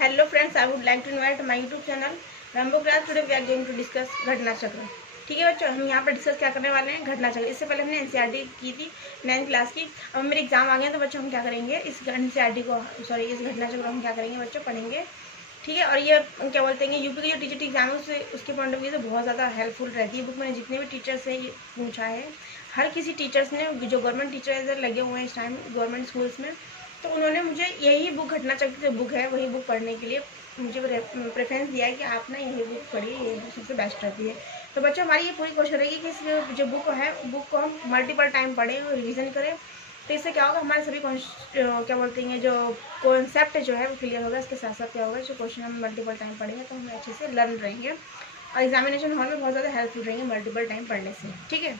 Hello friends, I would like to invite my YouTube channel Rambo Class. Today we are going to discuss घटना चक्र। ठीक है बच्चों, हम यहाँ पर डिस्कस क्या करने वाले हैं, घटना चक्र। इससे पहले हमने एनसीईआरटी की थी 9th क्लास की। अब मेरे एग्जाम आ गए हैं तो बच्चों हम क्या करेंगे, इस एनसीईआरटी को इस घटना चक्र हम क्या करेंगे बच्चों, पढ़ेंगे। ठीक है, और ये क्या बोलते हैं, यूपी की जो टीचर एग्जाम है उसके पॉइंट ऑफ व्यू से बहुत ज़्यादा हेल्पफुल रहती है बुक। मैंने जितने भी टीचर से ये पूछा है, हर किसी टीचर्स ने जो गवर्नमेंट टीचर लगे हुए हैं इस टाइम गवर्नमेंट स्कूल्स में, तो उन्होंने मुझे यही बुक घटना चक्र जो बुक है वही बुक पढ़ने के लिए मुझे प्रेफरेंस दिया है कि आप ना यही बुक पढ़िए, ये बुक सबसे बेस्ट रहती है। तो बच्चों हमारी ये पूरी कोशिश रहेगी कि इस जो बुक है बुक को हम मल्टीपल टाइम पढ़ें और रिवीजन करें। तो इससे क्या होगा, हमारे सभी क्या बोलते हैं जो कॉन्सेप्ट जो है वो क्लियर होगा। इसके साथ साथ क्या होगा, जो क्वेश्चन हम मल्टीपल टाइम पढ़ेंगे तो हम अच्छे से लर्न रहेंगे और एग्जामिनेशन हॉल में बहुत ज़्यादा हेल्पफुल रहेंगे मल्टीपल टाइम पढ़ने से। ठीक है,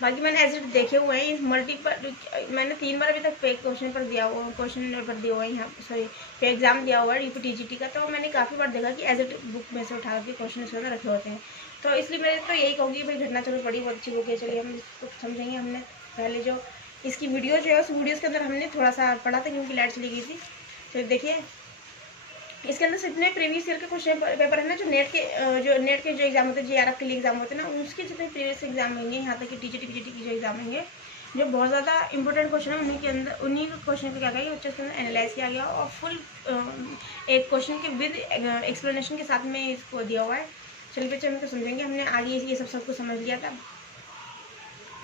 बाकी मैंने एज देखे हुए हैं मल्टीपल, मैंने 3 बार अभी तक पे क्वेश्चन पर दिया हुआ क्वेश्चन पेपर दिया हुआ है यहाँ, सॉरी पे एग्जाम दिया हुआ है यूपीटीजीटी का। तो मैंने काफ़ी बार देखा कि एज इट बुक में से उठा के क्वेश्चन उसके अंदर रखे होते हैं। तो इसलिए मैं तो यही कहूँगी भाई घटना चक्र पढ़ी, बहुत अच्छी बुक है। चलिए हम इसको समझेंगे। हमने पहले जो इसकी वीडियो जो है उस वीडियोज़ के अंदर हमने थोड़ा सा पढ़ा था क्योंकि लाइट चली गई थी। तो देखिए इसके अंदर जितने प्रीवियस ईयर के क्वेश्चन पेपर है ना, जो नेट के जो एग्जाम होते हैं, जेआरएफ के लिए एग्जाम होते हैं ना, उसके जितने प्रीवियस एग्जाम होंगे, यहाँ तक कि टीजीटी पीजीटी की जो एग्जाम होंगे, जो बहुत ज़्यादा इंपॉर्टेंट क्वेश्चन है उन्हीं के क्वेश्चन को क्या किया गया, उसके अंदर एनालाइज किया गया और फुल एक क्वेश्चन के विद एक्सप्लेनेशन के साथ में इसको दिया हुआ है। चलिए बच्चे हम तो समझेंगे। हमने आगे ये सब कुछ समझ लिया था।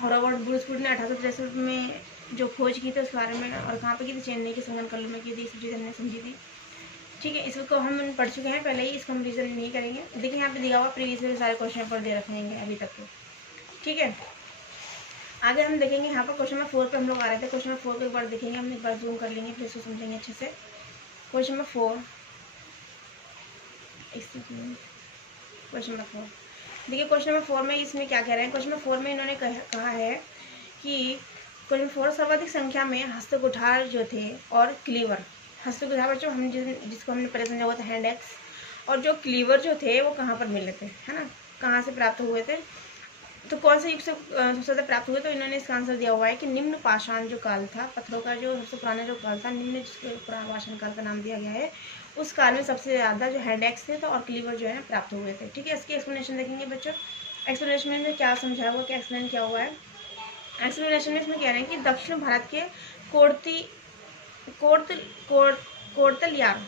और रॉबर्ट ब्रूसवुड ने 1863 में जो खोज की थी उस बारे में, और कहाँ पर की थी, चेन्नई के संगन कल्लू में की थी, सब चीज़ हमने समझी थी। ठीक है, इसको हम पढ़ चुके हैं पहले ही, इसको हम रिविजन नहीं करेंगे। देखिए यहाँ पे दिया हुआ प्रीवियस ईयर सारे क्वेश्चन पर दे रखे हैं अभी तक के। ठीक है, आगे हम देखेंगे यहाँ पर क्वेश्चन नंबर 4 पे हम लोग आ रहे थे। क्वेश्चन नंबर 4 को एक बार देखेंगे, हम एक बार जूम कर लेंगे फिर इसको समझेंगे अच्छे से। क्वेश्चन नंबर 4 देखिए क्वेश्चन नंबर 4 में इसमें क्या कह रहे हैं। क्वेश्चन नंबर 4 में इन्होंने कहा है कि क्वेश्चन 4 सर्वाधिक संख्या में हस्तकुठार जो थे और क्लीवर, हस्तकुठार बच्चों हम जिसको हमने पहले समझा हुआ था हैंड एक्स, और जो क्लीवर जो थे वो कहाँ पर मिले थे, है ना, कहाँ से प्राप्त हुए थे, तो कौन से युग से सबसे ज़्यादा प्राप्त हुए। तो इन्होंने इसका आंसर दिया हुआ है कि निम्न पाषाण जो काल था, पत्थरों का जो सबसे पुराना जो काल था, निम्न जिसके पाषाण काल का नाम दिया गया है, उस काल में सबसे ज़्यादा जो हैंड एक्स थे तो और क्लीवर जो है ना प्राप्त हुए थे। ठीक है, इसकी एक्सप्लेनेशन देखेंगे बच्चों। एक्सप्लेनेशन में क्या समझाया हुआ, क्या एक्सप्लेन किया हुआ है। एक्सप्लेनेशन में इसमें कह रहे हैं कि दक्षिण भारत के कोर्तलयार,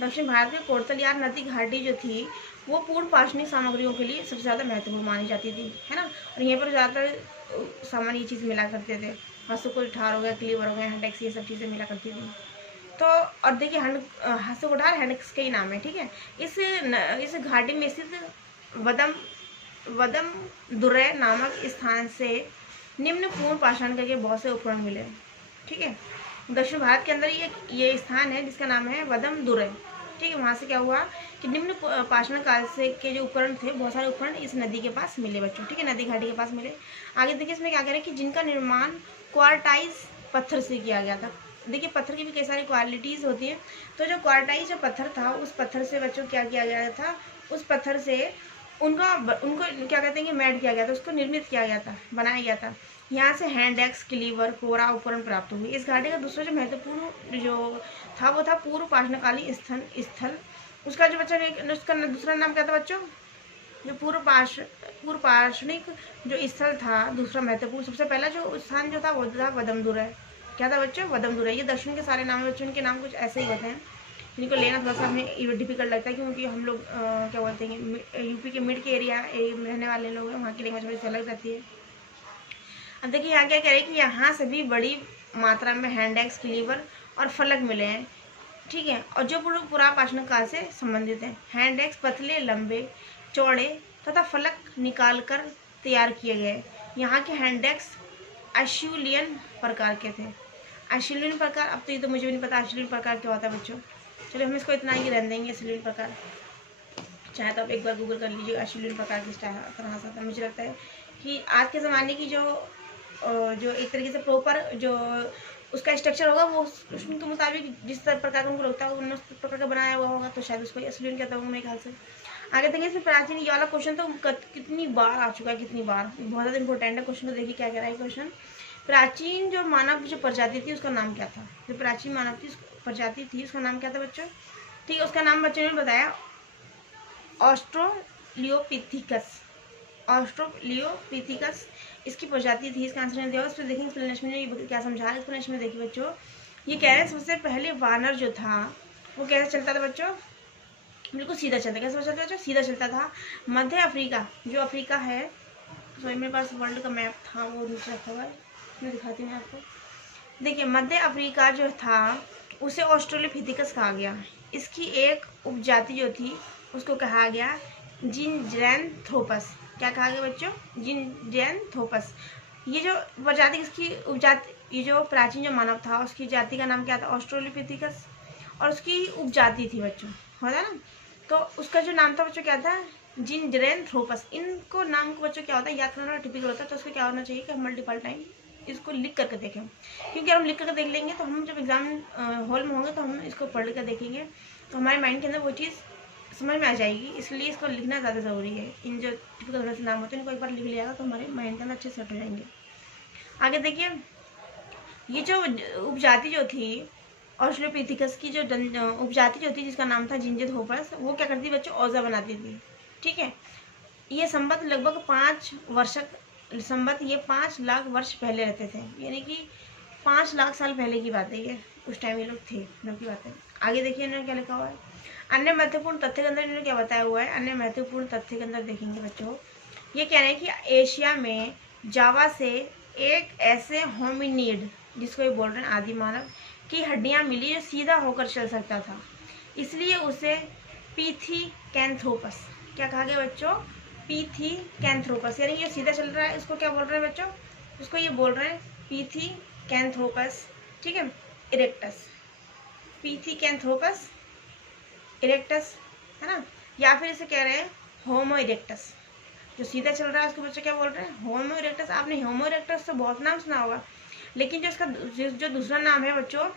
दक्षिण भारत में कोर्तलयार नदी घाटी जो थी वो पूर्ण पाषाणिक सामग्रियों के लिए सबसे ज़्यादा महत्वपूर्ण मानी जाती थी, है ना। और यहाँ पर ज़्यादातर सामान्य ये चीज़ मिला करते थे, हस्तकुठार हो गया, क्लीवर हो गया, हैंडेक्स, ये सब चीज़ें मिला करती थी। तो और देखिए हस्तकुठार हैंडेक्स के ही नाम है। ठीक है, इस घाटी में स्थित वदम दुर्य नामक स्थान से निम्न पूर्ण पाषाण के बहुत से उपकरण मिले। ठीक है, दक्षिण भारत के अंदर ये स्थान है जिसका नाम है वदम दुर्य। ठीक है, वहाँ से क्या हुआ कि निम्न पाषाण काल से के जो उपकरण थे, बहुत सारे उपकरण इस नदी के पास मिले बच्चों। ठीक है, नदी घाटी के पास मिले। आगे देखिए इसमें क्या कह रहे हैं कि जिनका निर्माण क्वार्टाइज पत्थर से किया गया था। देखिए पत्थर की भी कई सारी क्वालिटीज़ होती हैं। तो जो क्वार्टाइज जो पत्थर था, उस पत्थर से बच्चों क्या किया गया था, उस पत्थर से उनको क्या कहते हैं कि मेड किया गया था, उसको निर्मित किया गया था, बनाया गया था। यहाँ से हैंड एक्स, क्लीवर, कोरा उपकरण प्राप्त हुए। इस घाटी का दूसरा जो महत्वपूर्ण जो था वो था पूर्व पाषाणकालीन स्थल। उसका जो बच्चा उसका दूसरा नाम क्या था बच्चों, जो पूर्व पाषाणिक जो स्थल था, दूसरा महत्वपूर्ण सबसे पहला जो स्थान जो था वो था वदमदुरई। क्या था बच्चों, वदमदुरई। ये दक्षिण के सारे नाम बच्चों, इनके नाम कुछ ऐसे ही होते हैं, इनको लेना थोड़ा सा हमें डिफिकल्ट लगता है क्योंकि हम लोग क्या बोलते हैं यूपी के मिड के एरिया में रहने वाले लोग हैं, वहाँ की लैंग्वेज थोड़ी सी अलग रहती है। अब देखिए यहाँ क्या कह रहे हैं कि यहाँ से भी बड़ी मात्रा में हैंड एक्स, क्लीवर और फलक मिले हैं। ठीक है, और जो पुरा पाषाण काल से संबंधित है। हैंड एक्स पतले, लंबे, चौड़े तथा फलक निकाल कर तैयार किए गए। यहाँ के हैंड एक्स एशिलियन प्रकार के थे। एशिलियन प्रकार, अब तो ये तो मुझे भी नहीं पता एशिलियन प्रकार क्या होता है बच्चों। चलिए हम इसको इतना ही रहने देंगे, एशिलियन प्रकार। चाहे तो आप एक बार गूगल कर लीजिए एशिलियन प्रकार किस तरह से आता है। मुझे लगता है कि आज के ज़माने की जो एक तरीके से प्रॉपर जो उसका स्ट्रक्चर होगा वो उसके मुताबिक जिस प्रकार का उनको लगता है उन्होंने उस प्रकार का बनाया हुआ होगा, तो शायद उसको एशिलियन कहता होगा मेरे ख्याल से। आगे देखिए इसमें प्राचीन, ये वाला क्वेश्चन तो कितनी बार आ चुका है, कितनी बार, बहुत ज़्यादा इंपॉर्टेंट है क्वेश्चन। तो देखिए क्या कह रहा है क्वेश्चन। प्राचीन जो मानव जो प्रजाति थी उसका नाम क्या था, जो प्राचीन मानव की प्रजाति थी उसका नाम क्या था बच्चों। ठीक है, उसका नाम बच्चों ने बताया ऑस्ट्रेलियोपिथिकस। ऑस्ट्रेलियोपिथिकस इसकी प्रजाति थी। इसका आंसर नहीं दिया, उस पर देखिए एक्सप्लेनेशन में ये क्या समझा रहा है। एक्सप्लेनेशन में देखिए बच्चों, ये कह रहे हैं सबसे पहले वानर जो था वो कैसे चलता था बच्चों, बिल्कुल सीधा चलता। कैसे चलता था बच्चों, सीधा चलता था। मध्य अफ्रीका, जो अफ्रीका है, सॉरी मेरे पास वर्ल्ड का मैप था वो नीचे रखा हुआ है, मैं दिखाती हूँ आपको। देखिए मध्य अफ्रीका जो था उसे ऑस्ट्रेलोपिथेकस कहा गया। इसकी एक उपजाति जो थी उसको कहा गया जिनजेनथ्रोपस। क्या कहा गया बच्चों, जिनजेनथ्रोपस। ये जो प्रजाति इसकी उपजाति, ये जो प्राचीन जो मानव था उसकी जाति का नाम क्या था, ऑस्ट्रेलोपिथेकस, और उसकी उपजाति थी बच्चों, होता ना। तो उसका जो नाम था बच्चों क्या था, जिनजेनथ्रोपस। इनको नाम को बच्चों क्या होता है याद करना टिपिकल होता है। तो उसको क्या होना चाहिए कि हम मल्टीपल टाइम इसको लिख करके देखें, क्योंकि हम लिख करके देख लेंगे तो हम जब एग्जाम हॉल में होंगे तो हम इसको पढ़ कर देखेंगे तो हमारे माइंड के अंदर वो चीज़ समझ में आ जाएगी। इसलिए इसको लिखना ज़्यादा ज़रूरी है। इन जो टिपिकल से नाम होते हैं इनको एक बार लिख लिया तो हमारे माइंड के अंदर अच्छे सेट हो जाएंगे। आगे देखिए, ये जो उपजाति जो थी ऑस्ट्रेलोपिथेकस की, जो उपजाति जो थी जिसका नाम था जिनजेनथ्रोपस, वो क्या करती बच्चों, औजार बनाती थी। ठीक है, ये संबत लगभग 5 लाख वर्ष पहले रहते थे, यानी कि 5 लाख साल पहले की बात है ये, उस टाइम ये लोग थे जब की बात है। आगे देखिए इन्होंने क्या लिखा हुआ है, अन्य महत्वपूर्ण तथ्य के अंदर इन्होंने क्या बताया हुआ है। अन्य महत्वपूर्ण तथ्य के अंदर देखेंगे बच्चों, ये कह रहे हैं कि एशिया में जावा से एक ऐसे होमिनिड, जिसको ये बोल रहे हैं आदि मानव, की हड्डियां मिली जो सीधा होकर चल सकता था, इसलिए उसे पिथिकैंथ्रोपस, क्या कहा गया बच्चों, पिथिकैंथ्रोपस, यानी ये सीधा चल रहा है, इसको क्या बोल रहे हैं बच्चों, इसको ये बोल रहे हैं पिथिकैंथ्रोपस। ठीक है, इरेक्टस, पिथिकैंथ्रोपस इरेक्टस, है ना, या फिर इसे कह रहे हैं होमो इरेक्टस। जो सीधा चल रहा है उसको बच्चे क्या बोल रहे हैं, होमो इरेक्टस। आपने होमो इरेक्टस तो बहुत नाम सुना होगा, लेकिन जो इसका जो दूसरा नाम है बच्चों,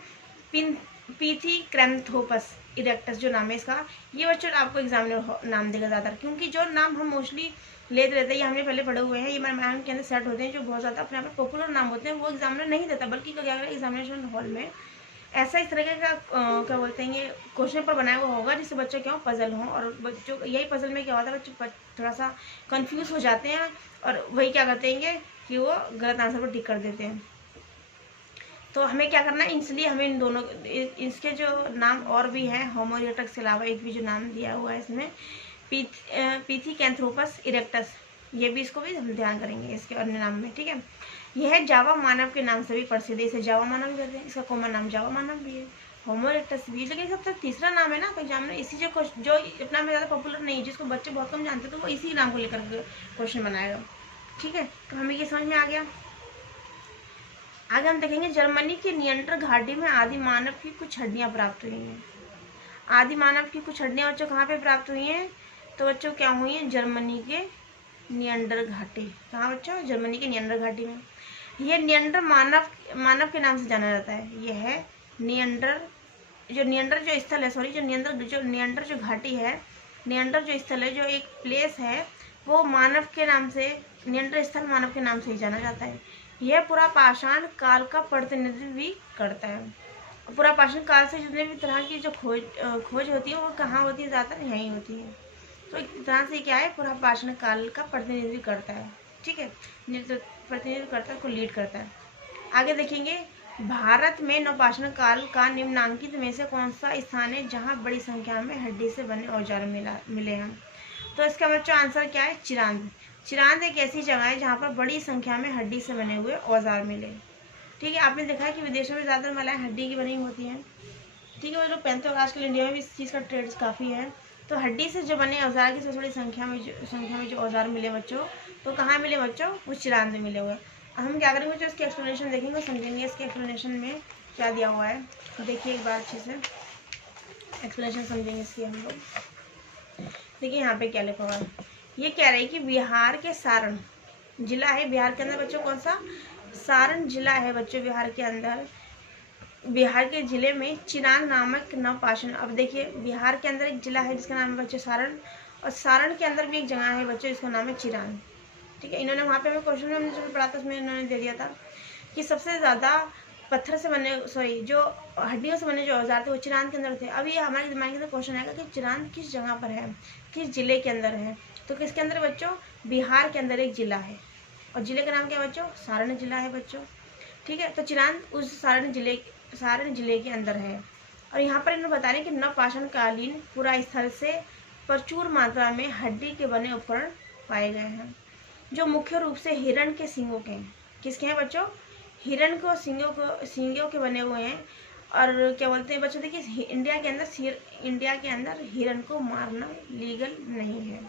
पिथिकैंथ्रोपस इरेक्टस जो नाम है इसका, ये बच्चों आपको एग्जाम में नाम देगा ज़्यादा, क्योंकि जो नाम हम मोस्टली लेते रहते हैं, ये हमने पहले पढ़े हुए हैं, ये हमारे माइंड के अंदर सेट होते हैं, जो बहुत ज़्यादा अपने आप में पॉपुलर नाम होते हैं, वो एग्जामिनर नहीं देता, बल्कि क्या करेगा एग्जामिनेशन हॉल में ऐसा इस तरह का क्या बोलते हैं ये क्वेश्चन पेपर बनाया हुआ होगा जिससे बच्चों क्या हो, पजल हो, और बच्चों यही पजल में क्या होता है, बच्चों थोड़ा सा कंफ्यूज हो जाते हैं और वही क्या करते हैं कि वो गलत आंसर पर टिक कर देते हैं। तो हमें क्या करना है, इसलिए हमें इन दोनों, इसके जो नाम और भी हैं होमो इरेक्टस के अलावा एक भी जो नाम दिया हुआ है इसमें पिथिकैंथ्रोपस इरेक्टस, ये भी इसको भी हम ध्यान करेंगे इसके अन्य नाम में। ठीक है, यह जावा मानव के नाम से भी प्रसिद्ध है, इसे जावा मानव भी कहते हैं, इसका कॉमन नाम जावा मानव भी है, होमो इरेक्टस भी, लेकिन सबसे तीसरा नाम है ना तो एग्जाम में इसी जो अपना में ज़्यादा पॉपुलर नहीं है, जिसको बच्चे बहुत कम जानते तो वो इसी नाम को लेकर क्वेश्चन बनाएगा। ठीक है, तो हमें ये समझ में आ गया। आगे हम देखेंगे जर्मनी के नियंत्रण घाटी में आदि मानव की कुछ हड्डियां प्राप्त हुई हैं। आदि मानव की कुछ हड्डियां बच्चों कहाँ पे प्राप्त हुई हैं, तो बच्चों क्या हुई हैं, जर्मनी के नियंत्रण घाटी। कहाँ बच्चों, जर्मनी के नियंत्रण घाटी में। यह नियंत्रण मानव के नाम से जाना जाता है। यह है नियंत्रण जो स्थल है, सॉरी जो नियंत्रण जो घाटी है, नियंत्रण जो स्थल है, जो एक प्लेस है, वो मानव के नाम से, नियंत्रण स्थल मानव के नाम से ही जाना जाता है। यह पूरा पाषाण काल का प्रतिनिधित्व भी करता है। पूरा पाषाण काल से जितने भी तरह की जो खोज होती है वो कहाँ होती है, ज़्यादातर यहीं होती है। तो एक तरह से क्या है, पूरा पाषाण काल का प्रतिनिधित्व करता है। ठीक है, प्रतिनिधित्व करता है, को लीड करता है। आगे देखेंगे, भारत में नवपाषाण काल का निम्नांकित में से कौन सा स्थान है जहाँ बड़ी संख्या में हड्डी से बने औजार मिले हैं, तो इसका बच्चों आंसर क्या है, चिरांद। चिरांद एक ऐसी जगह है जहाँ पर बड़ी संख्या में हड्डी से बने हुए औजार मिले। ठीक है, आपने देखा है कि विदेशों में ज़्यादातर महिलाएं हड्डी की बनी होती हैं। ठीक है, वो लोग पहनते हैं, आजकल इंडिया में भी इस चीज़ का ट्रेंड काफ़ी है। तो हड्डी से जो बने औजार की सबसे बड़ी संख्या में जो औजार मिले बच्चों, तो कहाँ मिले बच्चों, वो चिरांद में मिले हुए। अब हम क्या करेंगे बच्चों, इसकी एक्सप्लेनेशन देखेंगे, समझेंगे इसके एक्सप्लेनेशन में क्या दिया हुआ है। देखिए एक बार अच्छे से एक्सप्लेनेशन समझेंगे इसकी हम लोग। देखिए यहाँ पे क्या लिखा हुआ है, ये कह रहे हैं कि बिहार के सारण जिला है, बिहार के अंदर बच्चों कौन सा, सारण जिला है बच्चों बिहार के अंदर। बिहार के जिले में चिरांद नामक नवपाषाण, अब देखिए बिहार के अंदर एक जिला है जिसका नाम है बच्चों सारण, और सारण के अंदर भी एक जगह है बच्चों जिसका नाम है चिरांद। ठीक है, इन्होंने वहाँ पे हमें क्वेश्चन में हमने जो पढ़ा था उसमें इन्होंने दे दिया था कि सबसे ज़्यादा पत्थर से बने जो हड्डियों से बने जो औजार थे वो चिरांद के अंदर थे। अब ये हमारे दिमाग के अंदर क्वेश्चन आएगा कि चिरांद किस जगह पर है, किस जिले के अंदर है। तो किसके अंदर बच्चों, बिहार के अंदर एक जिला है, और जिले का नाम क्या है बच्चों, सारण जिला है बच्चों। ठीक है, तो चिरांद उस सारण जिले के अंदर है। और यहाँ पर इन्होंने बता रहे हैं कि नवपाषाण कालीन पुरा स्थल से प्रचुर मात्रा में हड्डी के बने उपकरण पाए गए हैं, जो मुख्य रूप से हिरण के सींगों के हैं। किसके हैं बच्चों, हिरण को सींगों के बने हुए हैं। और क्या बोलते हैं बच्चों, देखिए इंडिया के अंदर हिरण को मारना लीगल नहीं है।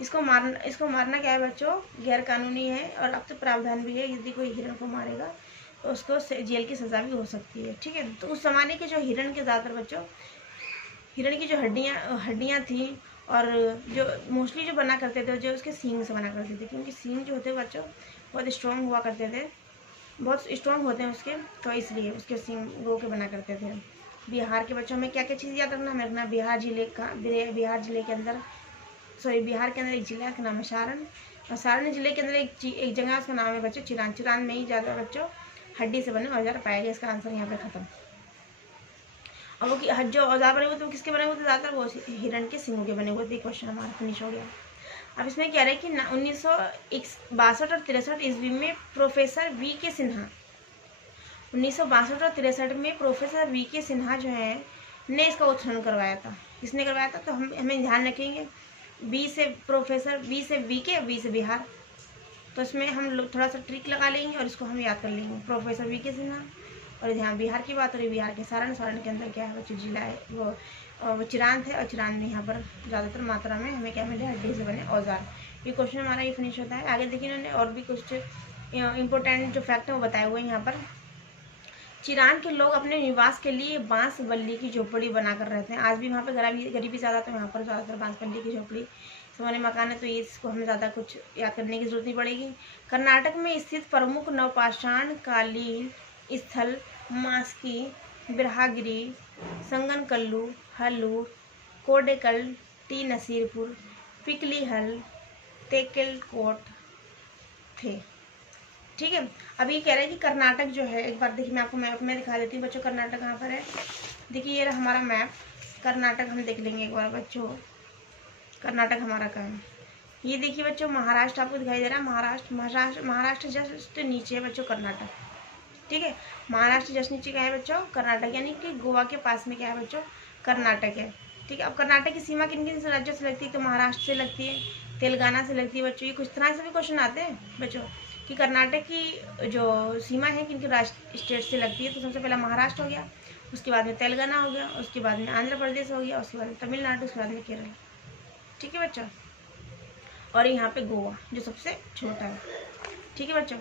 इसको मारना क्या है बच्चों, गैर कानूनी है। और अब तो प्रावधान भी है, यदि कोई हिरण को मारेगा तो उसको जेल की सजा भी हो सकती है। ठीक है, तो उस जमाने के जो हिरण के ज़्यादातर बच्चों, हिरण की जो हड्डियाँ थी, और जो मोस्टली जो बना करते थे, जो उसके सींग से बना करते थे, क्योंकि सींग जो होते हैं बच्चों बहुत स्ट्रॉन्ग हुआ करते थे, बहुत स्ट्रॉन्ग होते हैं उसके, तो इसलिए उसके सींगों के बना करते थे। बिहार के बच्चों में क्या क्या चीज़ याद रखना, हमें रखना बिहार जिले के अंदर बिहार के अंदर एक जिला का नाम है सारण, और सारण जिले के अंदर एक जगह उसका नाम है बच्चों चिरांद। चिरांद में ही ज़्यादा बच्चों हड्डी से बने औजार पाए गए। इसका आंसर यहाँ पे खत्म। और वो जो औजार बने हुए थे वो किसके बने हुए थे, ज़्यादातर वो हिरण के सींगों के बने हुए थे। क्वेश्चन हमारा फिनिश हो गया। अब इसमें कह रहे हैं कि 1962 और 63 ईस्वी में प्रोफेसर वी के सिन्हा 1962 और 63 में प्रोफेसर वी के सिन्हा जो है ने इसका उत्खनन करवाया था। किसने करवाया था, तो हमें ध्यान रखेंगे बी से प्रोफेसर, वी से वी के, वी से बिहार। तो इसमें हम लोग थोड़ा सा ट्रिक लगा लेंगे और इसको हम याद कर लेंगे। प्रोफेसर वी के सिन्हा, और यहाँ बिहार की बात हो रही, बिहार के सारण के अंदर क्या है बच्चों, जिला है वो चिरांद है। और चिरांद में यहाँ पर ज़्यादातर मात्रा में हमें क्या मिले, हड्डी से बने औजार। ये क्वेश्चन हमारा ये फिनिश होता है। आगे देखिए इन्होंने और भी कुछ इंपॉर्टेंट जो फैक्ट है वो बताए हुए हैं यहाँ पर। चिरांद के लोग अपने निवास के लिए बांस बल्ली की झोपड़ी बनाकर रहते हैं। आज भी वहाँ पर गरीबी ज़्यादा, तो यहाँ पर ज़्यादातर बांस बल्ली की झोपड़ी से बने मकान है, तो ये इसको हमें ज़्यादा कुछ याद करने की जरूरत नहीं पड़ेगी। कर्नाटक में स्थित प्रमुख नवपाषाण कालीन स्थल मास्की, बिरहागिरी, संगनकल्लू, हल्लूर, कोडेकल, टी नसीरपुर, पिकलीहल, तेकलकोट थे। ठीक है, अब ये कह रहे हैं कि कर्नाटक जो है, एक बार देखिए मैं आपको मैप में दिखा देती हूँ बच्चों कर्नाटक कहाँ पर है। देखिए ये रहा हमारा मैप, कर्नाटक हम देख लेंगे एक बार बच्चों, कर्नाटक हमारा कहाँ है। ये देखिए बच्चों महाराष्ट्र आपको दिखाई दे रहा है, महाराष्ट्र जस्ट नीचे है बच्चों कर्नाटक। ठीक है, महाराष्ट्र जस्ट नीचे क्या है बच्चों, कर्नाटक, यानी कि गोवा के पास में क्या है बच्चों, कर्नाटक है। ठीक है, अब कर्नाटक की सीमा किन किन राज्यों से लगती है, तो महाराष्ट्र से लगती है, तेलंगाना से लगती है बच्चों। ये कुछ तरह से भी क्वेश्चन आते हैं बच्चों कि कर्नाटक की जो सीमा है किन किन स्टेट से लगती है। तो सबसे पहला महाराष्ट्र हो गया, उसके बाद में तेलंगाना हो गया, उसके बाद में आंध्र प्रदेश हो गया, उसके बाद में तमिलनाडु, उसके बाद में केरल। ठीक है बच्चों, और यहाँ पे गोवा जो सबसे छोटा है। ठीक है बच्चों,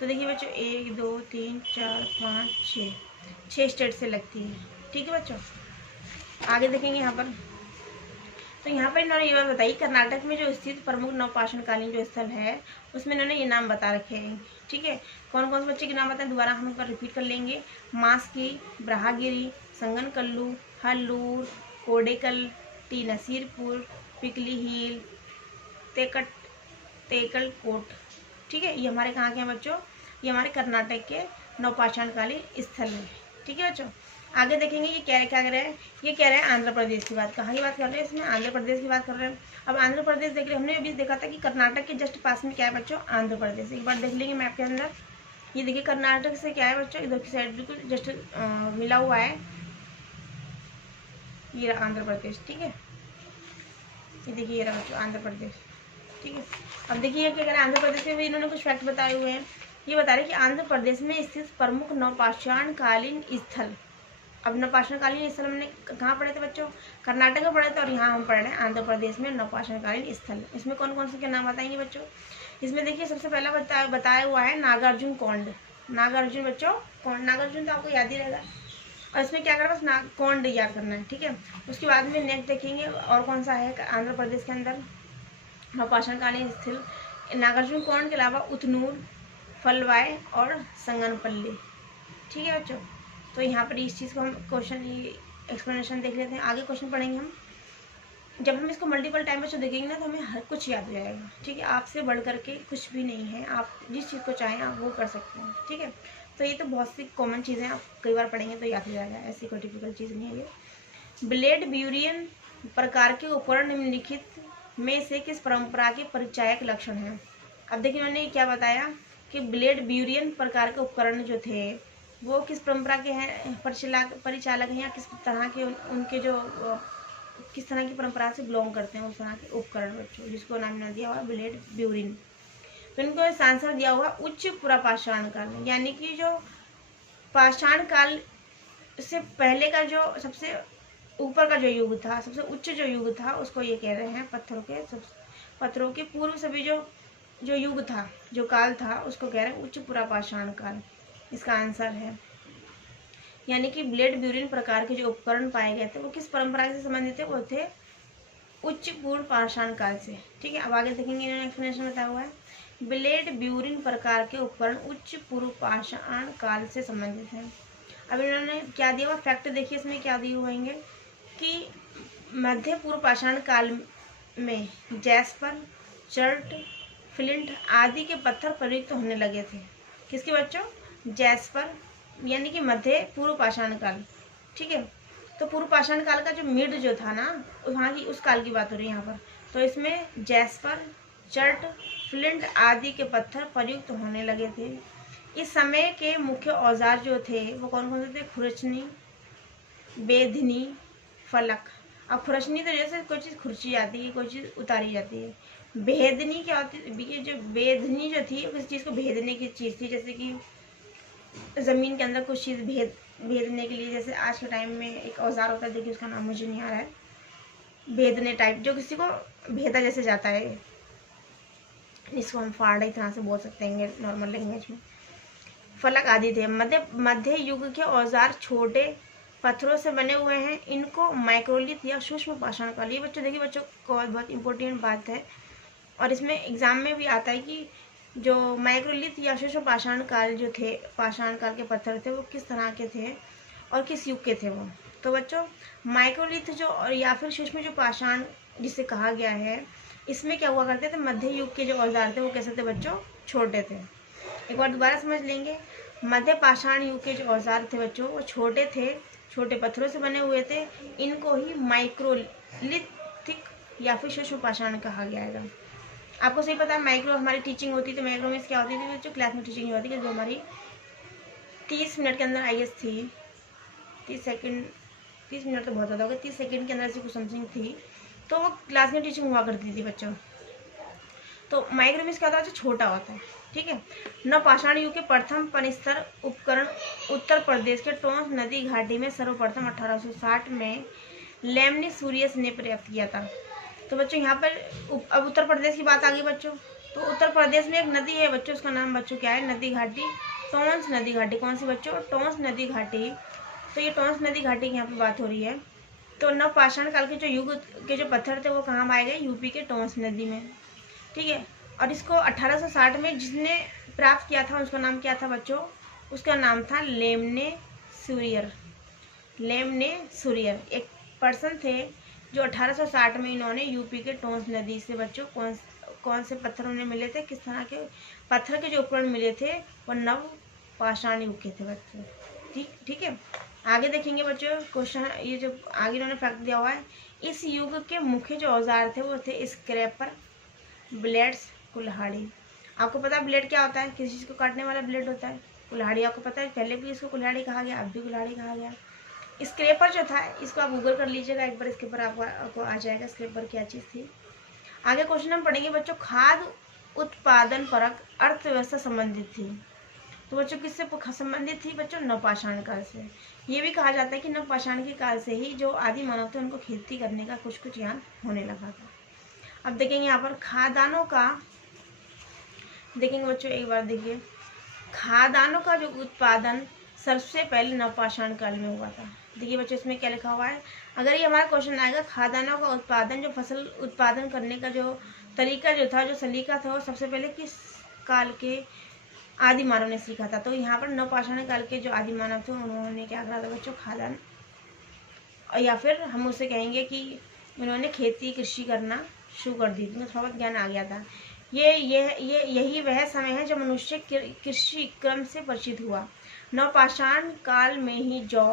तो देखिए बच्चों 1 2 3 4 5 6 स्टेट से लगती है। ठीक है बच्चों, आगे देखेंगे यहाँ पर। तो यहाँ पर इन्होंने ये बात बताई, कर्नाटक में जो स्थित प्रमुख नवपाषाण कालीन जो स्थल है उसमें इन्होंने ये नाम बता रखे हैं। ठीक है, कौन कौन से बच्चे के नाम बताएं, दोबारा हम उनका रिपीट कर लेंगे। मास्की, ब्रहागिरी, संगनकल्लू, हल्लूर, कोडेकल, टी नसीरपुर, पिकली हिल, तेकलकोट। ठीक है, ये हमारे कहाँ के हैं बच्चों, ये हमारे कर्नाटक के नवपाषाण कालीन स्थल है। ठीक है बच्चों, आगे देखेंगे ये क्या कह रहे हैं, ये कह रहे हैं आंध्र प्रदेश की बात। कहाँ की बात कर रहे हैं, इसमें आंध्र प्रदेश की बात कर रहे हैं। अब आंध्र प्रदेश देख रहे हैं, हमने अभी देखा था कि कर्नाटक के जस्ट पास में क्या है बच्चों, आंध्र प्रदेश। एक बार देख लेंगे मैप के अंदर, ये देखिए कर्नाटक से क्या है बच्चों, इधर की साइड बिल्कुल जस्ट मिला हुआ है, ये रहा आंध्र प्रदेश। ठीक है, ये देखिए ये रहा बच्चों आंध्र प्रदेश। ठीक है, अब देखिए ये क्या कह रहे हैं, आंध्र प्रदेश में भी इन्होंने कुछ फैक्ट बताए हुए हैं। ये बता रहे हैं कि आंध्र प्रदेश में स्थित प्रमुख नवपाषाण कालीन स्थल। अब नवपाषाण कालीन स्थल हमने कहाँ पढ़े थे बच्चों, कर्नाटक में पढ़े थे, और यहाँ हम पढ़ रहे हैं आंध्र प्रदेश में नवपाषाण कालीन स्थल। इसमें कौन कौन से के नाम बताएंगे बच्चों, इसमें देखिए सबसे पहला बताया हुआ है नागार्जुन कोंड। नागार्जुन बच्चों कोंड, नागार्जुन तो आपको याद ही रहेगा, और इसमें क्या करना बस कोंड याद करना है। ठीक है, उसके बाद में नेक्स्ट देखेंगे और कौन सा है आंध्र प्रदेश के अंदर नवपाषाण कालीन स्थल, नागार्जुन कोंड के अलावा उतनूर, फलवाय और संगनपल्ली। ठीक है बच्चों, तो यहाँ पर इस चीज़ को हम क्वेश्चन एक्सप्लेनेशन देख लेते हैं। आगे क्वेश्चन पढ़ेंगे हम, जब हम इसको मल्टीपल टाइम बच्चों देखेंगे ना तो हमें हर कुछ याद हो जाएगा। ठीक है, आपसे बढ़ करके कुछ भी नहीं है, आप जिस चीज़ को चाहें आप वो कर सकते हैं। ठीक है, तो ये तो बहुत सी कॉमन चीज़ें आप कई बार पढ़ेंगे तो याद हो जाएगा, ऐसी कोई टिपिकल चीज़ नहीं है ये। ब्लेड ब्यूरियन प्रकार के उपकरण निम्नलिखित में से किस परंपरा के परिचायक लक्षण हैं। अब देखिए उन्होंने क्या बताया कि ब्लेड ब्यूरियन प्रकार के उपकरण जो थे वो किस परंपरा के हैं, परिचालक हैं, या किस तरह के उनके जो किस तरह की परंपरा से बिलोंग करते हैं उस तरह के उपकरण बच्चों, जिसको नाम दिया हुआ ब्लेड ब्यूरिन। तो इनको आंसर दिया हुआ उच्च पुरापाषाण काल, यानी कि जो पाषाण काल से पहले का जो सबसे ऊपर का जो युग था, सबसे उच्च जो युग था, उसको ये कह रहे हैं पत्थरों के पूर्व सभी जो युग था, जो काल था, उसको कह रहे हैं उच्च पुरापाषाण काल। इसका आंसर है, यानी कि ब्लेड ब्यूरिन प्रकार के जो उपकरण पाए गए थे वो किस परंपरा से संबंधित थे, वो थे उच्च पूर्व पाषाण काल से। ठीक है, अब आगे देखेंगे, इन्होंने एक्सप्लेनेशन बताया हुआ है ब्लेड ब्यूरिन प्रकार के उपकरण उच्च पूर्व पाषाण काल से संबंधित हैं। अब इन्होंने क्या दिया हुआ फैक्ट, देखिए इसमें क्या दिए हुए हैं कि मध्य पूर्व पाषाण काल में जैस्पर, चर्ट, फ्लिंट आदि के पत्थर प्रयुक्त होने लगे थे। किसके बच्चों, जैस्पर, यानी कि मध्य पूर्व पाषाण काल। ठीक है, तो पूर्व पाषाण काल का जो मिड जो था ना, वहाँ की उस काल की बात हो रही है यहाँ पर। तो इसमें जैस्पर, चर्ट, फ्लिंट आदि के पत्थर प्रयुक्त होने लगे थे। इस समय के मुख्य औजार जो थे वो कौन कौन से थे, खुरचनी, बेधनी, फलक। अब खुरचनी तो जैसे कोई चीज़ खुरची जाती है, कोई चीज़ उतारी जाती है। भेदनी क्या होती है, जो बेधनी जो थी उस चीज़ को भेदने की चीज़ थी, जैसे कि ज़मीन के अंदर कुछ चीज़ भेदने के लिए, जैसे आज के टाइम में एक औजार होता है, देखिए उसका नाम मुझे नहीं आ रहा है, भेदने टाइप, जो किसी को भेदा जैसे जाता है, इसको हम फाड़ा ही तरह से बोल सकते हैं नॉर्मल लैंग्वेज में। फलक आदि थे। मध्य युग के औजार छोटे पत्थरों से बने हुए हैं, इनको माइक्रोलिथ या सूक्ष्म पाषाण काल। ये बच्चों देखिए, बच्चों को बहुत इंपॉर्टेंट बात है और इसमें एग्जाम में भी आता है कि जो माइक्रोलिथ या सूक्ष्म पाषाण काल जो थे, पाषाण काल के पत्थर थे वो किस तरह के थे और किस युग के थे वो। तो बच्चों माइक्रोलिथ जो और या फिर सूक्ष्म जो पाषाण जिसे कहा गया है, इसमें क्या हुआ करते थे, मध्य युग के जो औजार थे वो कैसे थे बच्चों, छोटे थे। एक बार दोबारा समझ लेंगे, मध्य पाषाण युग के जो औजार थे बच्चों वो छोटे थे, छोटे पत्थरों से बने हुए थे, इनको ही माइक्रोलिथिक या फिर सूक्ष्म पाषाण कहा गया है। आपको सही पता है, माइक्रो हमारी टीचिंग होती थी, माइक्रो में क्या होती थी बच्चों, क्लास में टीचिंग होती थी, जो हमारी 30 मिनट के अंदर IS थी, 30 मिनट तो बहुत ज़्यादा हो गया, 30 सेकंड के अंदर ऐसी कुछ समथिंग थी, तो वो क्लास में टीचिंग हुआ करती थी बच्चों। तो माइक्रो में क्या होता है, जो छोटा होता है। ठीक है, नवपाषाण युग के प्रथम पनिस्तर उपकरण उत्तर प्रदेश के टोंस नदी घाटी में सर्वप्रथम 1860 में लेमनिसूरियस ने प्राप्त किया था। तो बच्चों यहाँ पर अब उत्तर प्रदेश की बात आ गई बच्चों। तो उत्तर प्रदेश में एक नदी है बच्चों, उसका नाम बच्चों क्या है, नदी घाटी, टोंस नदी घाटी। कौन सी बच्चों, टोंस नदी घाटी। तो ये टोंस नदी घाटी की यहाँ पे बात हो रही है। तो नवपाषाण काल के जो युग के जो पत्थर थे वो कहाँ पाए गए, यूपी के टोंस नदी में। ठीक है, और इसको 1860 में जिसने प्राप्त किया था उसका नाम क्या था बच्चों, उसका नाम था लेमने सूरियर। लेमने सूरियर एक पर्सन थे जो 1860 में इन्होंने यूपी के टोंस नदी से बच्चों कौन से पत्थर उन्हें मिले थे, किस तरह के पत्थर के जो उपकरण मिले थे वो नव पाषाण युग के थे बच्चों। ठीक है, आगे देखेंगे बच्चों क्वेश्चन, ये जो आगे इन्होंने फैक्ट दिया हुआ है, इस युग के मुख्य जो औजार थे वो थे स्क्रैपर, ब्लेड्स, कुल्हाड़ी। आपको पता है ब्लेड क्या होता है, किसी चीज़ को काटने वाला ब्लेड होता है। कुल्हाड़ी आपको पता है, पहले भी इसको कुल्हाड़ी कहा गया, अब भी कुल्हाड़ी कहा गया। स्क्रैपर जो था, इसको आप गूगल कर लीजिएगा एक बार, इसके ऊपर आपको आ जाएगा स्क्रैपर क्या चीज़ थी। आगे क्वेश्चन हम पढ़ेंगे बच्चों, खाद्य उत्पादन परक अर्थव्यवस्था संबंधित थी। तो बच्चों किससे संबंधित थी बच्चों, नवपाषाण काल से। ये भी कहा जाता है कि नवपाषाण के काल से ही जो आदि मानव थे उनको खेती करने का कुछ ज्ञान होने लगा था। अब देखेंगे यहाँ पर खाद्यान्नों का, देखेंगे बच्चों एक बार देखिए, खाद्यान्नों का जो उत्पादन सबसे पहले नवपाषाण काल में हुआ था। देखिए बच्चों इसमें क्या लिखा हुआ है, अगर ये हमारा क्वेश्चन आएगा खाद्यान्नों का उत्पादन, जो फसल उत्पादन करने का जो तरीका जो था, जो सलीका था, वो सबसे पहले किस काल के आदि मानव ने सीखा था। तो यहाँ पर नवपाषाण काल के जो आदि मानव थे उन्होंने क्या करा था बच्चों, खाद्यान्न, या फिर हम उसे कहेंगे कि उन्होंने खेती कृषि करना शुरू कर दी थी, थोड़ा बहुत ज्ञान आ गया था। यही वह समय है जब मनुष्य कृषि क्रम से परिचित हुआ। नवपाषाण काल में ही जो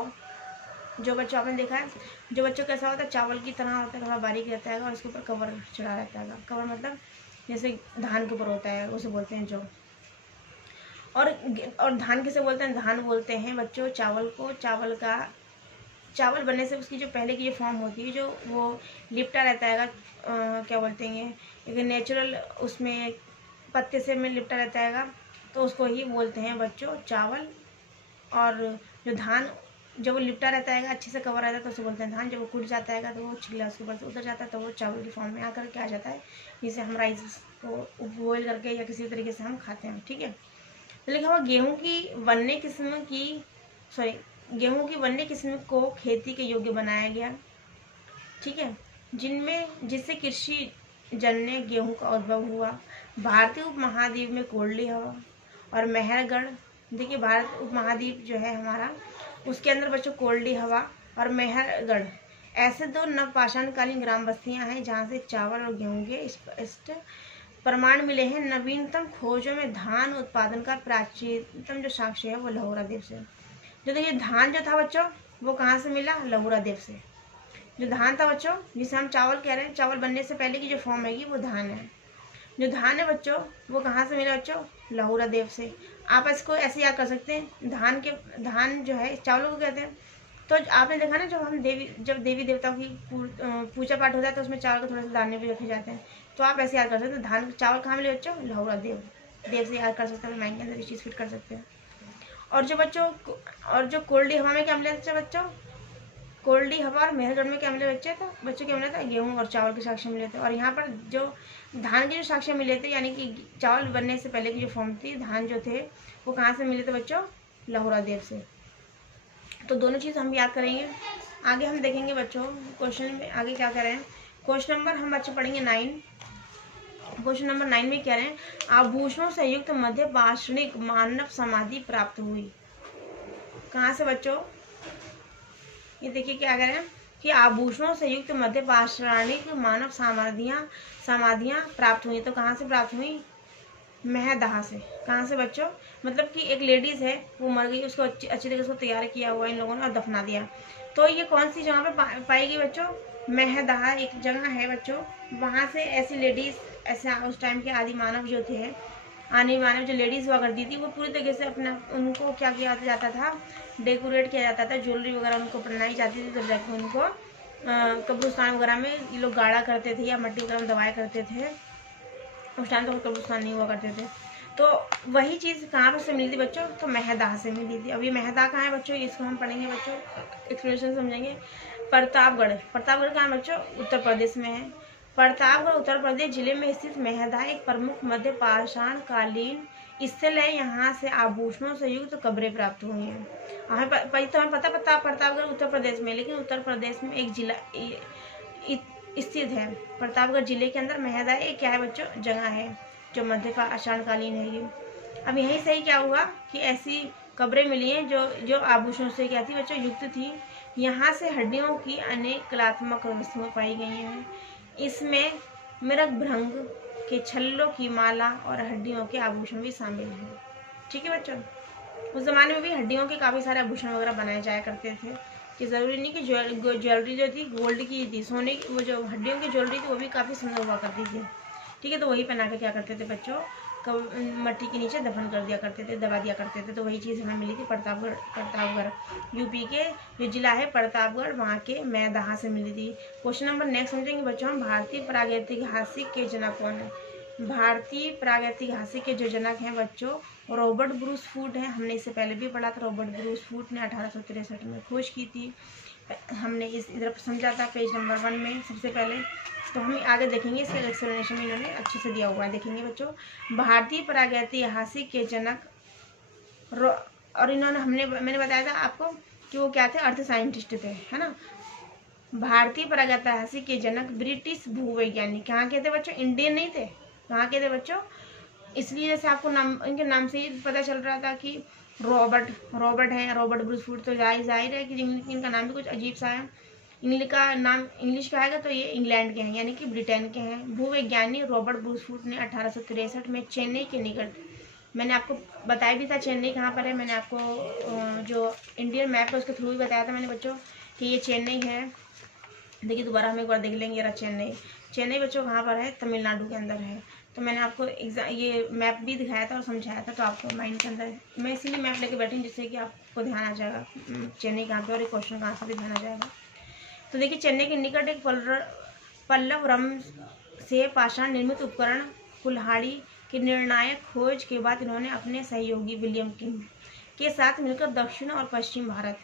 बच्चों आपने देखा है, जो बच्चों कैसा होता है, चावल की तरह होता है, थोड़ा बारीक रहता है और उसके ऊपर कवर चढ़ा रहता है। कवर मतलब जैसे धान के ऊपर होता है, उसे बोलते हैं जौ। और धान किसे बोलते हैं? धान बोलते हैं बच्चों चावल को। चावल बनने से उसकी जो पहले की जो फॉर्म होती है, जो वो लिपटा रहता है, क्या बोलते हैं, एक नेचुरल उसमें पत्ते से में लिपटा रहता है, तो उसको ही बोलते हैं बच्चों चावल। और जो धान जब वो लिपटा रहता है, अच्छे से कवर रहता है, तो उसे बोलते हैं धान। जब वो कूट जाता है तो वो छिलका उसके ऊपर से उतर जाता है, तो वो चावल की फॉर्म में आकर के आ जाता है, जिसे हम राइस को बॉयल करके या किसी तरीके से हम खाते हैं। ठीक है। तो लिखा हुआ गेहूँ की वन्य किस्म को खेती के योग्य बनाया गया। ठीक है। जिससे कृषि जन्य गेहूं का उद्भव हुआ। भारतीय उपमहाद्वीप में कोल्डी हवा और मेहरगढ़, देखिए भारत उपमहाद्वीप जो है हमारा, उसके अंदर बच्चों कोल्डी हवा और मेहरगढ़ ऐसे दो नवपाषाणकालीन ग्राम बस्तियां हैं जहां से चावल और गेहूं के स्पष्ट प्रमाण मिले हैं। नवीनतम खोजों में धान उत्पादन का प्राचीनतम जो साक्ष्य है वो लहुरा देव से। जो देखिए धान जो था बच्चों, वो कहाँ से मिला? लहुरा देव से। जो धान था बच्चों, जिसे हम चावल कह रहे हैं, चावल बनने से पहले की जो फॉर्म है वो धान है। जो धान है बच्चों, वो कहाँ से मिला बच्चों? लहुरा देव से। आप इसको ऐसे याद कर सकते हैं, धान जो है चावलों को कहते हैं। तो आपने देखा ना, जब देवी देवताओं की पूजा पाठ होता है तो उसमें चावल को थोड़े से दाने भी रखे जाते हैं। तो आप ऐसे याद कर सकते हैं, धान चावल कहाँ मिले बच्चों? लहुरा देव से याद कर सकते हैं, माइंड के अंदर इस चीज़ फिट कर सकते हैं। और जो कोल्डी हवा में क्या मिला था बच्चों? कोल्डी हवा और मेहरगढ़ में क्या मिले बच्चों क्या मिला था? गेहूं और चावल के साक्ष्य मिले थे। और यहाँ पर जो धान के जो साक्ष्य मिले थे, यानी कि चावल बनने से पहले की जो फॉर्म थी, धान जो थे वो कहाँ से मिले थे बच्चों? लहुरा देव से। तो दोनों चीज़ हम याद करेंगे। आगे हम देखेंगे बच्चों क्वेश्चन में आगे क्या कह रहे हैं। क्वेश्चन नंबर हम बच्चे पढ़ेंगे 9। क्वेश्चन नंबर 9 में कह रहे हैं, आभूषणों से युक्त मध्य पाषाणिक मानव समाधि प्राप्त हुई। कहाँ से बच्चों? ये देखिए क्या कह रहे हैं कि आभूषणों से युक्त मध्य पाषाणिक मानव समाधियां प्राप्त हुई। तो कहाँ से प्राप्त हुई? महदाह से। कहाँ से बच्चों? मतलब कि एक लेडीज है, वो मर गई, उसको अच्छी तरीके से तैयार किया हुआ इन लोगों ने और दफना दिया। तो ये कौन सी जगह पे पाई गई बच्चों? महदाह एक जगह है बच्चों। वहाँ से ऐसी लेडीज, ऐसे उस टाइम के आदि मानव जो लेडीज़ हुआ करती थी, वो पूरी तरीके से उनको क्या किया जाता था? डेकोरेट किया जाता था, ज्वेलरी वगैरह उनको पहनाई जाती थी, तब जाके उनको कब्रिस्तान वगैरह में ये लोग गाड़ा करते थे या मट्टी वगैरह में दबाया करते थे। उस टाइम तो कब्रिस्तान नहीं हुआ करते थे। तो वही चीज़ कहाँ पर से मिली थी बच्चों? तो महदाह से मिली थी। अब ये महदाह कहाँ है बच्चों? इसको हम पढ़ेंगे बच्चों, एक्सप्लेनेशन समझेंगे। प्रतापगढ़ कहाँ है बच्चों? उत्तर प्रदेश में है। प्रतापगढ़ उत्तर प्रदेश जिले में स्थित महदाह एक प्रमुख मध्य पाषाण कालीन स्थल है। यहाँ से आभूषणों से युक्त कब्रें प्राप्त हुई हैं। हमें पता प्रतापगढ़ उत्तर प्रदेश में, लेकिन उत्तर प्रदेश में एक जिला स्थित है। प्रतापगढ़ जिले के अंदर महदाह एक क्या है बच्चों? जगह है जो मध्य पाषाण कालीन है ये। अब यहीं से ही क्या हुआ कि ऐसी कब्रें मिली हैं जो आभूषणों से क्या थी बच्चों? युक्त थी। यहाँ से हड्डियों की अनेक कलात्मक वस्तुएं पाई गई हैं। इसमें मृगभृंग के छल्लों की माला और हड्डियों के आभूषण भी शामिल हैं। ठीक है बच्चों। उस जमाने में भी हड्डियों के काफ़ी सारे आभूषण वगैरह बनाए जाया करते थे, कि ज़रूरी नहीं कि ज्वेलरी जो थी गोल्ड की थी, सोने की, वो जो हड्डियों की ज्वेलरी थी वो भी काफ़ी सुंदर हुआ करती थी। ठीक है। तो वही पहना के क्या करते थे बच्चों? मट्टी के नीचे दफन कर दिया करते थे, दबा दिया करते थे। तो वही चीज़ हमें मिली थी प्रतापगढ़ यूपी के जो जिला है प्रतापगढ़, वहाँ के महदाह से मिली थी। क्वेश्चन नंबर नेक्स्ट समझेंगे बच्चों हम, भारतीय प्रागैतिहासिक के जनक कौन है? भारतीय प्रागैतिहासिक के जो जनक हैं बच्चों, रॉबर्ट ब्रूस फूट हैं। हमने इससे पहले भी पढ़ा था। रॉबर्ट ब्रूस फूट ने 1863 में खोज की थी। हमने इधर समझा था पेज नंबर 1 में सबसे पहले। तो हम आगे देखेंगे, इसका एक्सप्लेनेशन में इन्होंने अच्छे से दिया हुआ है। देखेंगे बच्चों, भारतीय प्रागैतिहासिक के जनक, और मैंने बताया था आपको कि वो क्या थे? अर्थ साइंटिस्ट थे, है ना। भारतीय प्रागैतिहासिक के जनक ब्रिटिश भूवैज्ञानिक। कहाँ के थे बच्चों? इंडियन नहीं थे। कहाँ के थे बच्चों? इसलिए जैसे आपको इनके नाम से ही पता चल रहा था कि रॉबर्ट हैं, रॉबर्ट ब्रूस फूट। तो जाहिर है कि इनका नाम भी कुछ अजीब सा है। इंग्लिश का आएगा तो ये इंग्लैंड के हैं, यानी कि ब्रिटेन के हैं। भूवैज्ञानिक रॉबर्ट ब्रूस फूट ने 1863 में चेन्नई के निकट मैंने आपको बताया भी था चेन्नई कहाँ पर है। मैंने आपको जो इंडियन मैप है उसके थ्रू भी बताया था मैंने बच्चों कि ये चेन्नई है। देखिए दोबारा हम एक बार देख लेंगे। यार चेन्नई, चेन्नई बच्चों कहाँ पर है? तमिलनाडु के अंदर है। तो मैंने आपको ये मैप भी दिखाया था और समझाया था, तो आपको माइंड के अंदर मैं इसीलिए मैप लेके बैठी हूँ जिससे कि आपको ध्यान आ जाएगा चेन्नई कहाँ पे और ये क्वेश्चन कहाँ से भी ध्यान आ जाएगा। तो देखिए चेन्नई के निकट एक पल्लव रम से पाषाण निर्मित उपकरण कुल्हाड़ी की निर्णायक खोज के बाद इन्होंने अपने सहयोगी विलियम किंग के साथ मिलकर दक्षिण और पश्चिम भारत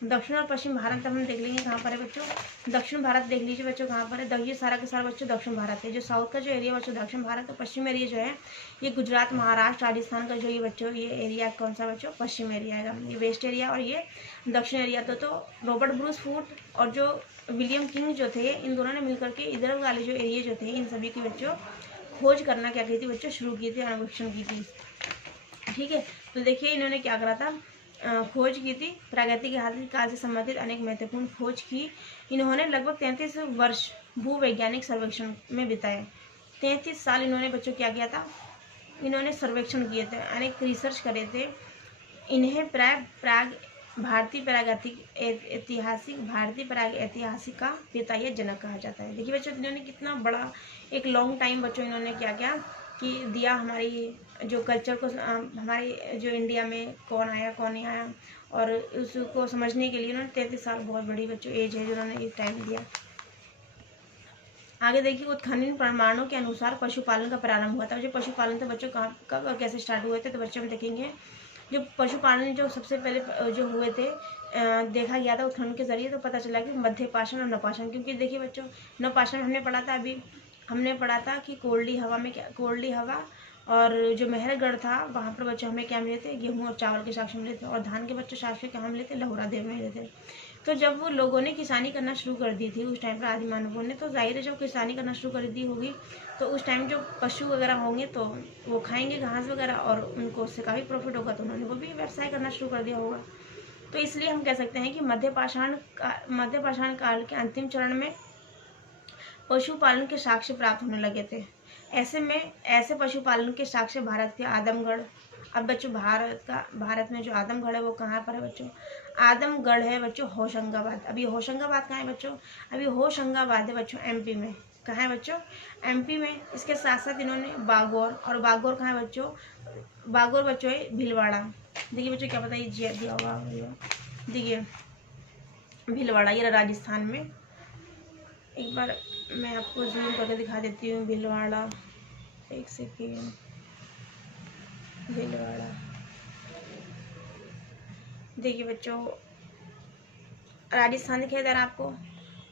तब हम देख लेंगे कहाँ पर है बच्चों। दक्षिण भारत देख लीजिए बच्चों कहाँ पर है। ये सारा के सारा बच्चों दक्षिण भारत है। जो साउथ का जो एरिया बच्चों दक्षिण भारत है, पश्चिम एरिया जो है ये गुजरात, महाराष्ट्र, राजस्थान का जो ये बच्चों ये एरिया कौन सा बच्चों? पश्चिम एरिया है, ये वेस्ट एरिया और ये दक्षिण एरिया। तो रॉबर्ट ब्रूस फूट और जो विलियम किंग जो थे, इन दोनों ने मिलकर के इधर वाले जो एरिया जो थे इन सभी की बच्चों खोज करना क्या की थी बच्चों? शुरू की थी, अन्वेषण की थी। ठीक है, तो देखिए इन्होंने क्या करा था? खोज की थी। प्रागैतिक काल से संबंधित अनेक महत्वपूर्ण खोज की। इन्होंने लगभग 33 वर्ष भूवैज्ञानिक सर्वेक्षण में बिताए। 33 साल इन्होंने बच्चों क्या किया था? इन्होंने सर्वेक्षण किए थे, अनेक रिसर्च करे थे। इन्हें भारतीय प्राग ऐतिहासिक का पिता या जनक कहा जाता है। देखिए बच्चों इन्होंने कितना बड़ा एक लॉन्ग टाइम बच्चों इन्होंने क्या क्या कि दिया हमारी जो कल्चर को, हमारे जो इंडिया में कौन आया कौन नहीं आया, और उसको समझने के लिए उन्होंने 33 साल बहुत बड़ी बच्चों एज है जो उन्होंने ये टाइम दिया। आगे देखिए उत्खनन प्रमाणों के अनुसार पशुपालन का प्रारंभ हुआ था। जो पशुपालन था बच्चों कब और कैसे स्टार्ट हुए थे? तो बच्चों में देखेंगे जो पशुपालन जो सबसे पहले जो हुए थे देखा गया था उत्खनन के जरिए, तो पता चला कि मध्य पाषाण और नवपाषाण। क्योंकि देखिए बच्चों नवपाषाण हमने पढ़ा था, अभी हमने पढ़ा था कि कोल्डी हवा और जो मेहरगढ़ था वहाँ पर बच्चों हमें क्या मिले थे? गेहूँ और चावल के साक्ष्य मिले थे, और धान के बच्चों साक्ष्य क्या मिले थे? लहुरा देव में मिले थे। तो जब वो लोगों ने किसानी करना शुरू कर दी थी उस टाइम पर आदि मानवों ने, तो जाहिर है जब किसानी करना शुरू कर दी होगी तो उस टाइम जो पशु वगैरह होंगे तो वो खाएंगे घास वगैरह और उनको उससे काफ़ी प्रॉफिट होगा, तो उन्होंने वो भी व्यवसाय करना शुरू कर दिया होगा। तो इसलिए हम कह सकते हैं कि मध्य पाषाण काल के अंतिम चरण में पशुपालन के साक्ष्य प्राप्त होने लगे थे। ऐसे पशुपालन के साक्ष्य भारत के आदमगढ़, अब बच्चों भारत में जो आदमगढ़ है वो कहाँ पर है बच्चों? आदमगढ़ है बच्चों होशंगाबाद। अभी होशंगाबाद कहाँ है बच्चों? अभी होशंगाबाद है बच्चों एमपी में। कहाँ है बच्चों? एमपी में। इसके साथ साथ इन्होंने बागौर, और बागौर कहाँ है बच्चों? बागौर बच्चों है भीलवाड़ा। देखिए बच्चों क्या पता ये दिया होगा, देखिए भीलवाड़ा ये राजस्थान में। एक बार मैं आपको जूम करके दिखा देती हूँ भीलवाड़ा, एक सेकेंड। भीलवाड़ा देखिए बच्चों राजस्थान दिखाई दे रहा है आपको?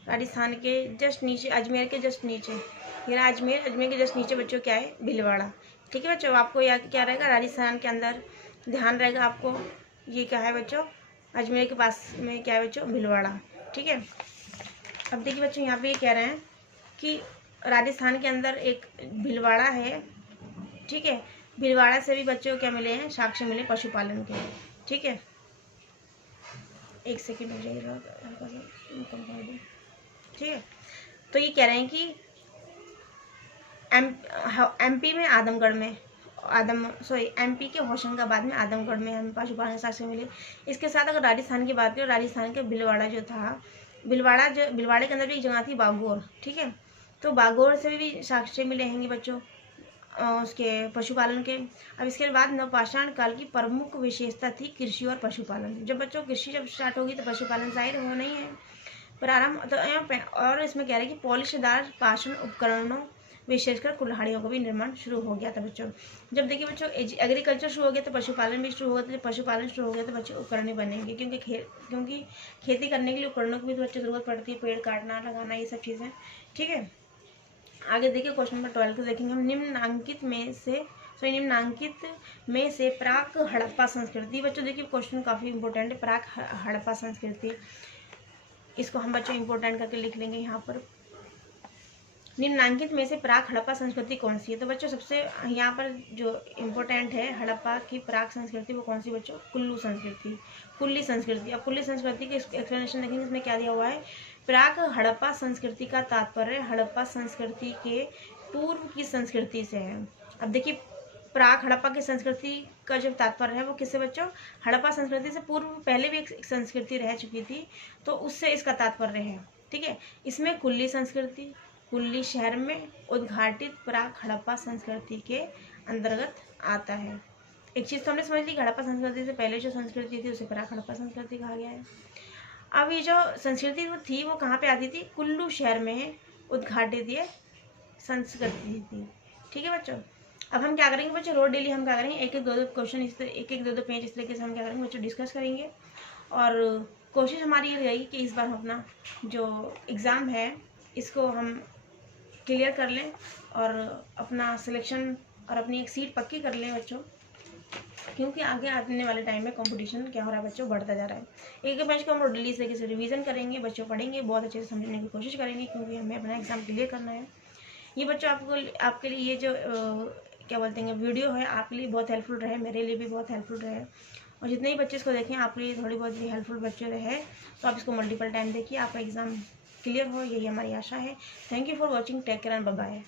राजस्थान के जस्ट नीचे, अजमेर के जस्ट नीचे, ये अजमेर के जस्ट नीचे बच्चों क्या है? भीलवाड़ा। ठीक है बच्चों, आपको याद क्या रहेगा? राजस्थान के अंदर ध्यान रहेगा आपको ये क्या है बच्चों? अजमेर के पास में क्या है बच्चों? भीलवाड़ा। ठीक है, अब देखिए बच्चों यहाँ पे ये कह रहे हैं कि राजस्थान के अंदर एक भीलवाड़ा है। ठीक है, भीलवाड़ा से भी बच्चों को क्या मिले हैं? साक्ष्य मिले पशुपालन के। ठीक है, एक सेकेंड हो जाएगा, हल्का सा कम कर दूँ। ठीक है, तो ये कह रहे हैं कि एमपी में आदमगढ़ में एमपी के होशंगाबाद में आदमगढ़ में हमें पशुपालन के साक्ष्य मिले। इसके साथ अगर राजस्थान की बात करें, राजस्थान के भीलवाड़ा जो था, भीलवाड़े के अंदर भी एक जगह थी बागौर। ठीक है, तो बागौर से भी साक्ष्य मिले हैं बच्चों उसके पशुपालन के। अब इसके बाद नवपाषाण काल की प्रमुख विशेषता थी कृषि और पशुपालन। जब बच्चों कृषि जब स्टार्ट होगी तो पशुपालन जाहिर होना ही है प्रारंभ। तो और इसमें कह रहे हैं कि पॉलिशदार पाषाण उपकरणों विशेषकर कुल्हाड़ियों का भी निर्माण शुरू हो गया था बच्चों। जब देखिए बच्चों एग्रीकल्चर शुरू हो गया तो पशुपालन भी शुरू हो गया, तो पशुपालन शुरू हो गया तो बच्चे उपकरण बनेंगे, क्योंकि खेती करने के लिए उपकरणों की भी तो बच्चे जरूरत पड़ती है, पेड़ काटना लगाना ये सब चीज़ें। ठीक है, आगे देखिए क्वेश्चन नंबर 12 को देखेंगे हम। निम्नांकित में से प्राक हड़प्पा संस्कृति। बच्चों देखिए क्वेश्चन काफ़ी इंपॉर्टेंट है, प्राक हड़प्पा संस्कृति, इसको हम बच्चों इंपॉर्टेंट करके लिख लेंगे यहाँ पर। निम्नांकित में से प्राक हड़प्पा संस्कृति कौन सी है? तो बच्चों सबसे यहाँ पर जो इम्पोर्टेंट है हड़प्पा की प्राक संस्कृति वो कौन सी बच्चों? कुल्ली संस्कृति। अब कुल्ली संस्कृति के एक्सप्लेनेशन देखेंगे, इसमें क्या दिया हुआ है? प्राक हड़प्पा संस्कृति का तात्पर्य हड़प्पा संस्कृति के पूर्व की संस्कृति से है। अब देखिए प्राक हड़प्पा की संस्कृति का जो तात्पर्य है वो किससे बच्चों, हड़प्पा संस्कृति से पूर्व पहले भी एक संस्कृति रह चुकी थी, तो उससे इसका तात्पर्य है। ठीक है, इसमें कुल्ली संस्कृति, कुल्ली शहर में उद्घाटित प्राक हड़प्पा संस्कृति के अंतर्गत आता है। एक चीज़ तो हमने समझ ली, हड़प्पा संस्कृति से पहले जो संस्कृति थी उसे प्राक हड़प्पा संस्कृति कहा गया है। अब ये जो संस्कृति वो थी वो कहाँ पे आती थी, कुल्लू शहर में उद्घाटित ये संस्कृति थी। ठीक है बच्चों, अब हम क्या करेंगे बच्चों, रोज डेली हम क्या करेंगे, एक एक दो दो क्वेश्चन इस तरह, एक एक दो दो पेज इस तरीके से हम क्या करेंगे बच्चों, डिस्कस करेंगे। और कोशिश हमारी ये रहेगी कि इस बार हम अपना जो एग्ज़ाम है इसको हम क्लियर कर लें और अपना सिलेक्शन और अपनी एक सीट पक्की कर लें बच्चों, क्योंकि आगे आने वाले टाइम में कंपटीशन क्या हो रहा है बच्चों, बढ़ता जा रहा है। एक बैच को हम डेली इस तरीके से रिवीजन करेंगे, बच्चों पढ़ेंगे, बहुत अच्छे से समझने की कोशिश करेंगे, क्योंकि हमें अपना एग्ज़ाम क्लियर करना है। ये बच्चों आपके लिए ये जो क्या बोलते हैं वीडियो है आपके लिए बहुत हेल्पफुल रहे, मेरे लिए भी बहुत हेल्पफुल रहे, और जितने ही बच्चे इसको देखें आपके लिए थोड़ी बहुत भी हेल्पफुल बच्चे रहे, तो आप इसको मल्टीपल टाइम देखिए, आपका एग्ज़ाम क्लियर हो, यही हमारी आशा है। Thank you for watching, take care and bye bye.